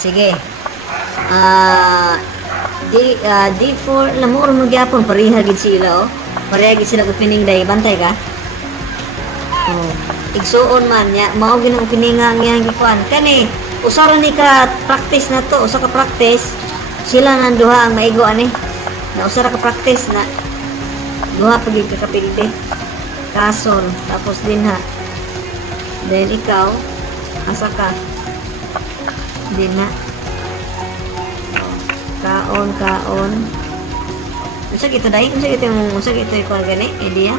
Sige. D4 lamor mo gyapon pareha gid sila oh. Pareha gid sila opening day bantay ka. Oh. Igsuon man nya mao gid ang opening nga yang gikuan kani usara ni ka practice na to usa ka practice sila nang duha ang maigo ani na usara ka practice na duha pag ka kapilde kason tapos din ha then ikaw asa ka din na kaon unsa gito dai unsa gito ko gani idea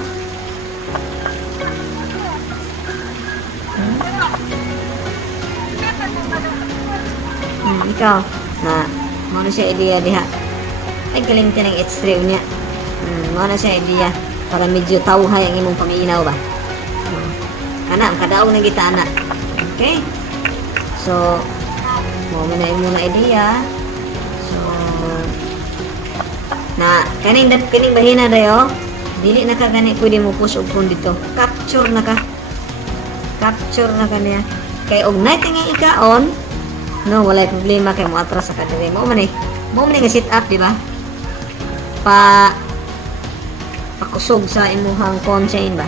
ikaw na mo na siya idea diha ay galing tinang extreme niya mo na siya idea para medyo tawhay ang imong paminaw ba ana kadaog na kita ana okay so mo na imong idea so na kaning bahina dayo dili na ka gani pwede mo push og kun dito capture na kaniya kay og night nga ikaon no walay problema kay mo atras sa kadiri mo man nga sit up di ba pakusog sa imuhang conchain ba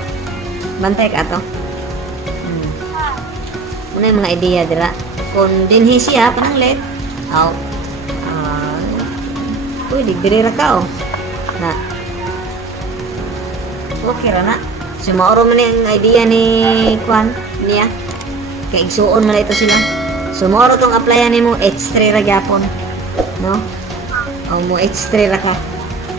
bantay ka to muna yung mga idea dira kung dinhi siya panang let out pwede diri ra ka oh na okay ra na so maoro man yung idea ni Kwan niya kay igsuon man ito sila so maoro tong applyan nimo extra ra gyapon no o mo extra ra ka